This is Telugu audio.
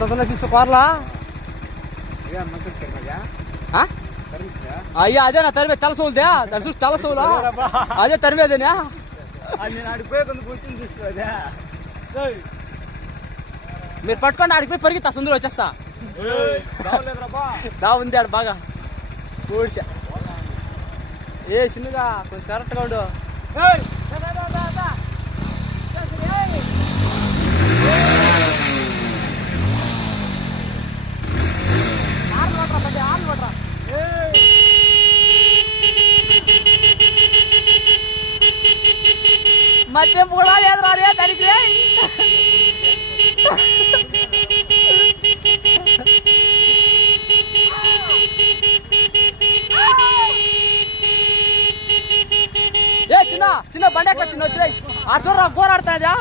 తొందరగా తీసుకోవాలా అయ్యా అదే నా తరిమే తల సోలుదే? దాని చూసి తల సోలా? అదే తరిమేదేనా? మీరు పట్టుకోండి ఆడికి పోయి పరిగెత్తా సుందరం వచ్చేస్తా. దా ఉంది ఆడు బాగా. కూర్చా. ఏ చిన్నగా కొంచెం కరెక్ట్గా ఉండు. మధ్య కూడా లేదు రే తడికి రే. ఏ చిన్న చిన్న బండి ఎక్కడ చిన్న వచ్చి ఆడుతుర్రా గోరాడుతాదా